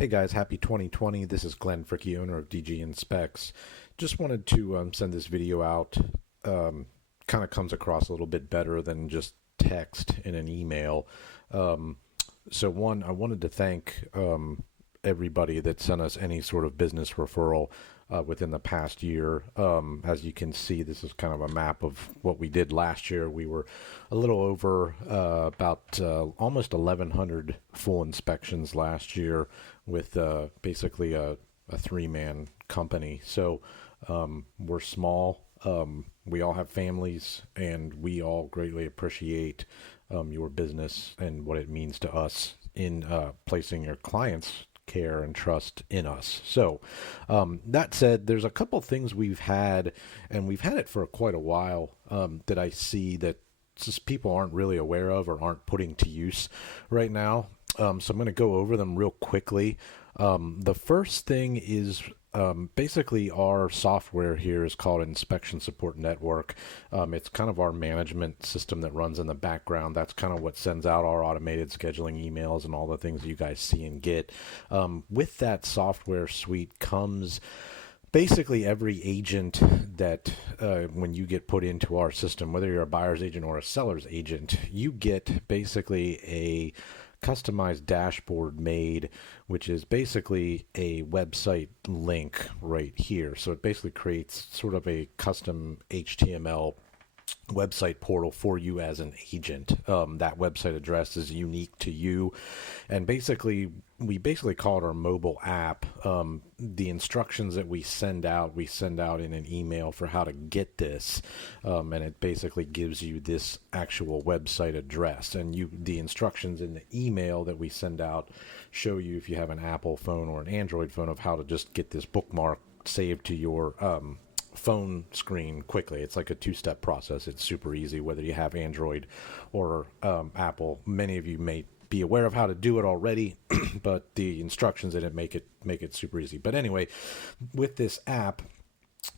Hey guys, happy 2020. This is Glenn Fricky, owner of DG Inspects. Just wanted to send this video out. Kind of comes across a little bit better than just text in an email. Um, one, I wanted to thank everybody that sent us any sort of business referral within the past year. As you can see, this is kind of a map of what we did last year. We were a little over about almost 1,100 full inspections last year with basically a three-man company. So we're small. We all have families, and we all greatly appreciate your business and what it means to us in placing your clients' care and trust in us. So, that said, there's a couple things we've had, and we've had it for quite a while, that I see that just people aren't really aware of or aren't putting to use right now. So I'm going to go over them real quickly. The first thing is basically our software here is called Inspection Support Network. It's kind of our management system that runs in the background. That's kind of what sends out our automated scheduling emails and all the things you guys see and get. With that software suite comes basically every agent that when you get put into our system, whether you're a buyer's agent or a seller's agent, you get basically a customized dashboard made, which is basically a website link right here. So it basically creates sort of a custom HTML website portal for you as an agent. That website address is unique to you, and we basically call it our mobile app. The instructions that we send out in an email for how to get this, and it basically gives you this actual website address. And the instructions in the email that we send out show you, if you have an Apple phone or an Android phone, of how to just get this bookmark saved to your phone screen quickly. It's like a two-step process. It's super easy, whether you have Android or Apple. Many of you may be aware of how to do it already, but the instructions in it make it super easy. But anyway, with this app,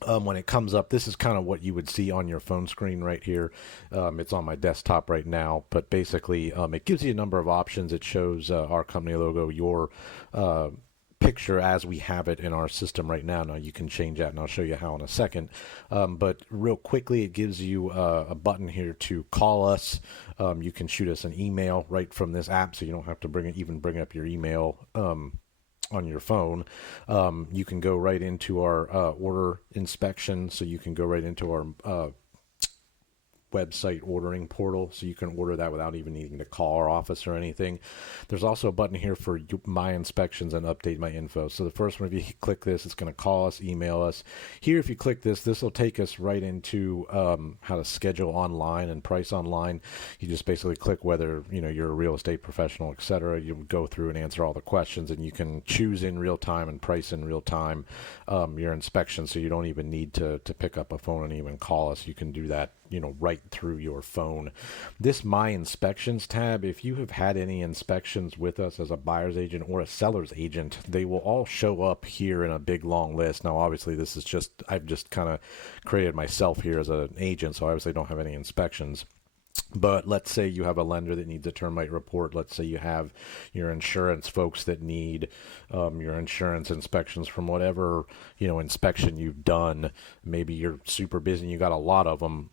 when it comes up, this is kind of what you would see on your phone screen right here. It's on my desktop right now, but basically it gives you a number of options. It shows our company logo, your picture as we have it in our system right now. Now you can change that, and I'll show you how in a second. But real quickly, it gives you a button here to call us. You can shoot us an email right from this app, so you don't have to bring up your email on your phone. You can go right into our order inspection, so you can go right into our website ordering portal, so you can order that without even needing to call our office or anything. There's also a button here for my inspections and update my info. So the first one, if you click this, it's going to call us, email us. Here, if you click this will take us right into how to schedule online and price online. You just basically click whether you're a real estate professional, etc. You go through and answer all the questions, and you can choose in real time and price in real time your inspection, so you don't even need to pick up a phone and even call us. You can do that right through your phone. This My Inspections tab, if you have had any inspections with us as a buyer's agent or a seller's agent, they will all show up here in a big long list. Now obviously this is I've just kind of created myself here as an agent, so I obviously don't have any inspections. But let's say you have a lender that needs a termite report. Let's say you have your insurance folks that need your insurance inspections from whatever inspection you've done. Maybe you're super busy and you got a lot of them.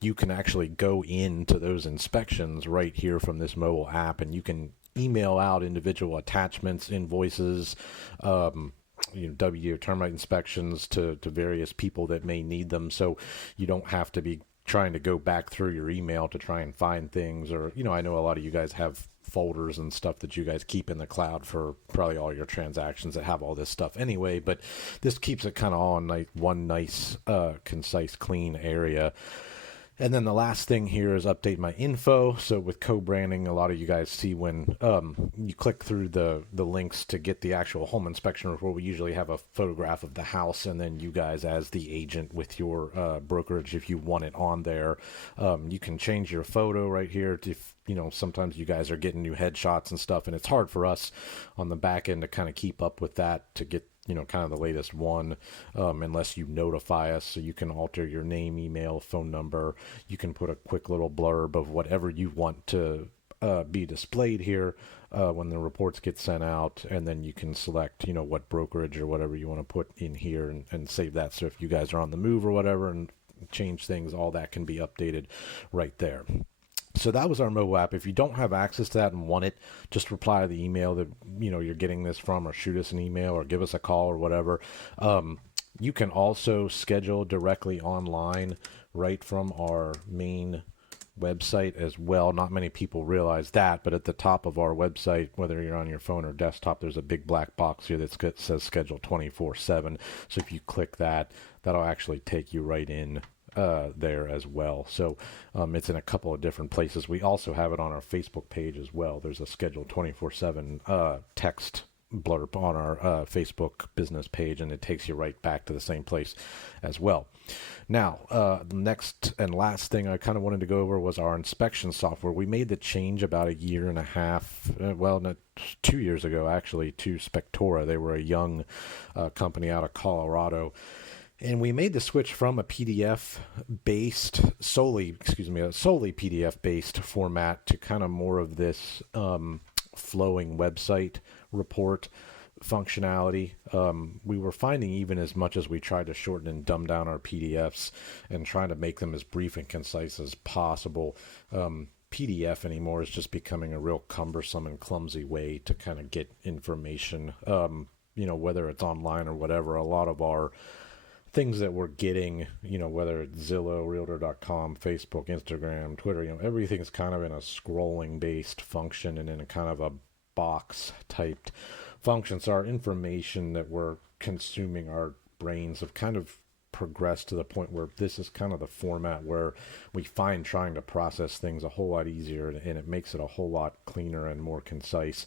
You can actually go into those inspections right here from this mobile app, and you can email out individual attachments, invoices, termite inspections to various people that may need them. So you don't have to be trying to go back through your email to try and find things, or I know a lot of you guys have folders and stuff that you guys keep in the cloud for probably all your transactions that have all this stuff anyway, but this keeps it kind of all in one nice concise, clean area. And then the last thing here is update my info. So with co-branding, a lot of you guys see when you click through the links to get the actual home inspection report, we usually have a photograph of the house, and then you guys as the agent with your brokerage, if you want it on there, you can change your photo right here to, sometimes you guys are getting new headshots and stuff, and it's hard for us on the back end to kind of keep up with that, to get kind of the latest one, unless you notify us. So you can alter your name, email, phone number. You can put a quick little blurb of whatever you want to be displayed here when the reports get sent out, and then you can select, what brokerage or whatever you want to put in here and save that. So if you guys are on the move or whatever and change things, all that can be updated right there. So that was our mobile app. If you don't have access to that and want it, just reply to the email that you're getting this from, or shoot us an email, or give us a call, or whatever. You can also schedule directly online right from our main website as well. Not many people realize that, but at the top of our website, whether you're on your phone or desktop, there's a big black box here that says schedule 24/7. So if you click that, that'll actually take you right in there as well. So it's in a couple of different places. We also have it on our Facebook page as well. There's a schedule 24/7 text blurb on our Facebook business page, and it takes you right back to the same place as well. Now, the next and last thing I kind of wanted to go over was our inspection software. We made the change about a year and a half, 2 years ago actually, to Spectora. They were a young company out of Colorado. And we made the switch from a solely PDF-based format to kind of more of this flowing website report functionality. We were finding, even as much as we tried to shorten and dumb down our PDFs and trying to make them as brief and concise as possible, PDF anymore is just becoming a real cumbersome and clumsy way to kind of get information, whether it's online or whatever. A lot of our things that we're getting, whether it's Zillow, Realtor.com, Facebook, Instagram, Twitter, everything's kind of in a scrolling based function and in a kind of a box typed function. So our information that we're consuming, our brains have kind of progressed to the point where this is kind of the format where we find trying to process things a whole lot easier, and it makes it a whole lot cleaner and more concise.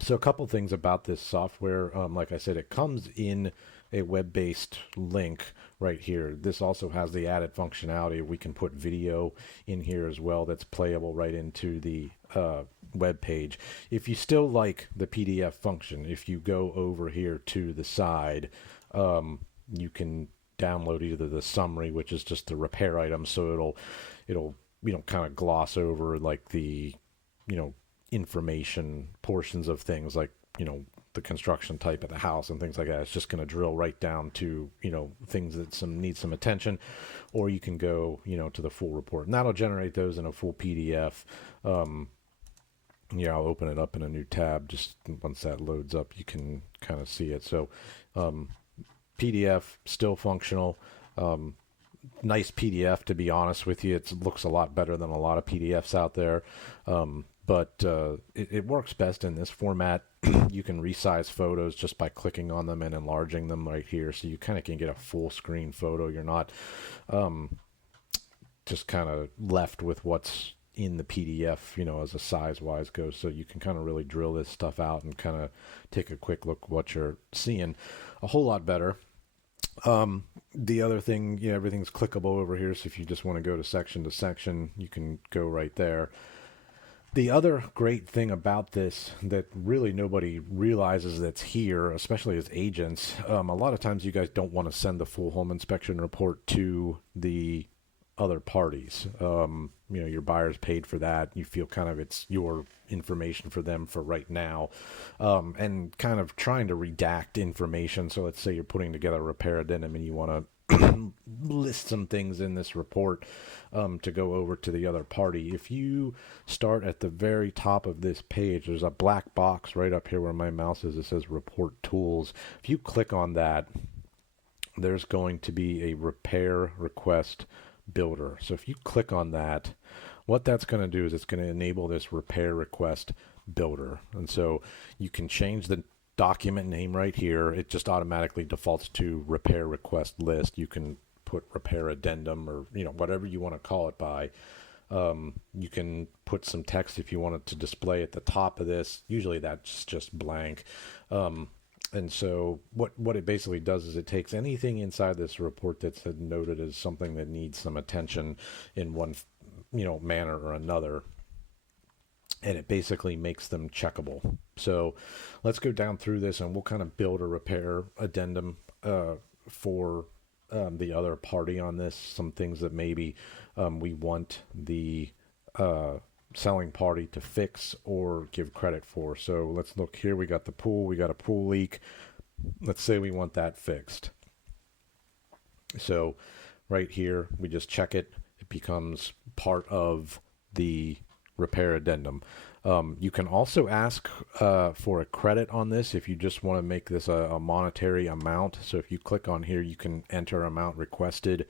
So a couple things about this software. Like I said, it comes in a web-based link right here. This also has the added functionality. We can put video in here as well that's playable right into the web page. If you still like the PDF function, if you go over here to the side, you can download either the summary, which is just the repair items, so it'll kind of gloss over like the information portions of things, like the construction type of the house and things like that. It's just going to drill right down to things that need some attention, or you can go to the full report, and that'll generate those in a full PDF. I'll open it up in a new tab. Just once that loads up, you can kind of see it. So PDF still functional. Nice PDF, to be honest with you. It looks a lot better than a lot of PDFs out there. But it works best in this format. You can resize photos just by clicking on them and enlarging them right here, so you kind of can get a full screen photo. You're not just kind of left with what's in the PDF, as a size-wise goes. So you can kind of really drill this stuff out and kind of take a quick look at what you're seeing. A whole lot better. The other thing, everything's clickable over here, so if you just want to go to section, you can go right there. The other great thing about this that really nobody realizes that's here, especially as agents, a lot of times you guys don't want to send the full home inspection report to the other parties. Your buyer's paid for that. You feel kind of it's your information for them for right now, and kind of trying to redact information. So let's say you're putting together a repair addendum and you want to list some things in this report to go over to the other party. If you start at the very top of this page, there's a black box right up here where my mouse is. It says report tools. If you click on that, there's going to be a repair request builder. So if you click on that, what that's going to do is it's going to enable this repair request builder. And so you can change the document name right here. It just automatically defaults to repair request list. You can put repair addendum or whatever you want to call it by. You can put some text if you want it to display at the top of this. Usually that's just blank. And so what it basically does is it takes anything inside this report that's noted as something that needs some attention in one manner or another, and it basically makes them checkable. So let's go down through this and we'll kind of build a repair addendum for the other party on this. Some things that maybe we want the selling party to fix or give credit for. So let's look here. We got the pool. We got a pool leak. Let's say we want that fixed. So right here, we just check it. It becomes part of the repair addendum. You can also ask for a credit on this if you just want to make this a monetary amount. So if you click on here, you can enter amount requested.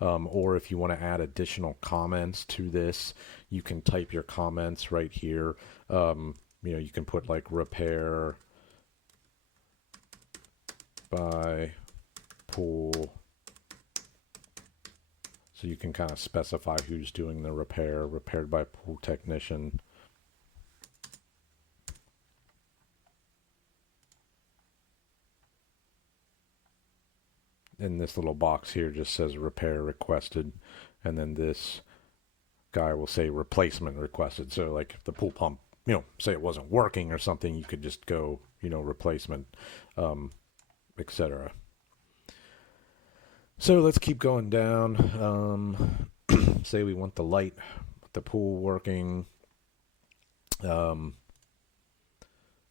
Or if you want to add additional comments to this, you can type your comments right here. You can put like repair by pool. So you can kind of specify who's doing the repair, repaired by pool technician. And this little box here just says repair requested. And then this guy will say replacement requested. So like if the pool pump, say it wasn't working or something, you could just go, replacement, etc. So let's keep going down. Say we want the light, the pool working.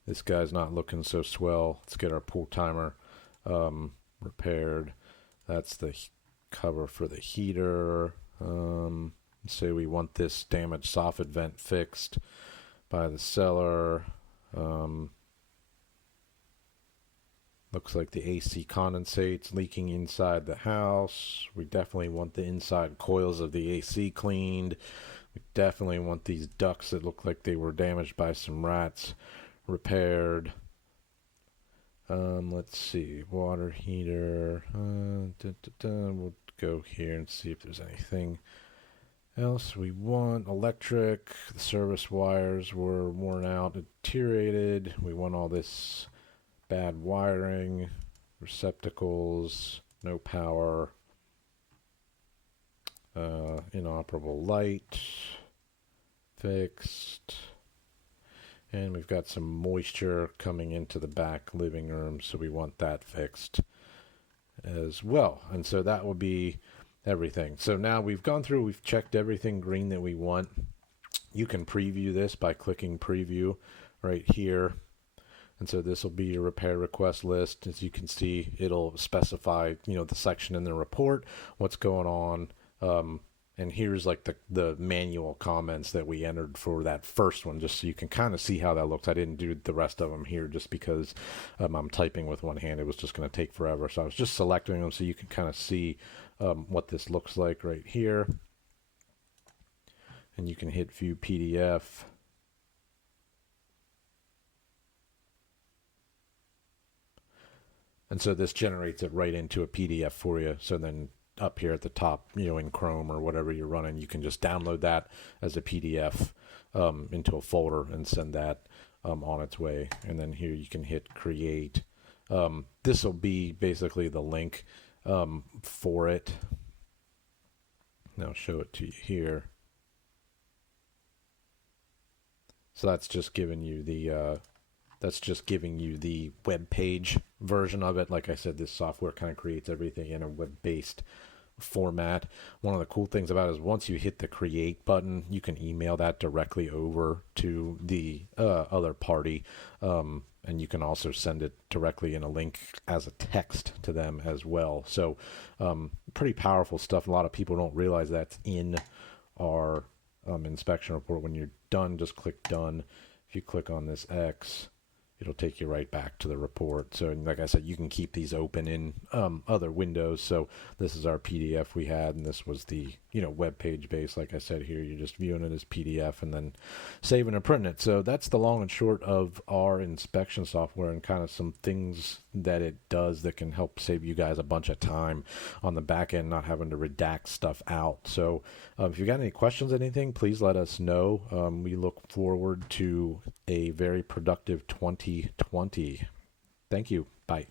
This guy's not looking so swell. Let's get our pool timer repaired. That's the cover for the heater. Say we want this damaged soffit vent fixed by the seller. Looks like the AC condensate's leaking inside the house. We definitely want the inside coils of the AC cleaned. We definitely want these ducts that look like they were damaged by some rats repaired. Let's see, water heater. We'll go here and see if there's anything else we want. Electric. The service wires were worn out, deteriorated. We want all this bad wiring, receptacles, no power, inoperable light, fixed, and we've got some moisture coming into the back living room, so we want that fixed as well. And so that will be everything. So now we've gone through, we've checked everything green that we want. You can preview this by clicking preview right here. And so this will be your repair request list. As you can see, it'll specify, the section in the report, what's going on. And here's like the manual comments that we entered for that first one, just so you can kind of see how that looks. I didn't do the rest of them here just because I'm typing with one hand. It was just going to take forever. So I was just selecting them so you can kind of see what this looks like right here. And you can hit view PDF. And so this generates it right into a PDF for you. So then up here at the top, in Chrome or whatever you're running, you can just download that as a PDF into a folder and send that on its way. And then here you can hit create. This will be basically the link for it. Now I'll show it to you here. So that's just giving you the web page version of it. Like I said, this software kind of creates everything in a web-based format. One of the cool things about it is once you hit the create button, you can email that directly over to the other party. And you can also send it directly in a link as a text to them as well. So pretty powerful stuff. A lot of people don't realize that's in our inspection report. When you're done, just click done. If you click on this X, it'll take you right back to the report. So like I said, you can keep these open in other windows. So this is our PDF we had, and this was the web page base. Like I said here, you're just viewing it as PDF and then saving and printing it. So that's the long and short of our inspection software and kind of some things that it does that can help save you guys a bunch of time on the back end, not having to redact stuff out. So if you got any questions, anything, please let us know. We look forward to a very productive 2020. Thank you. Bye.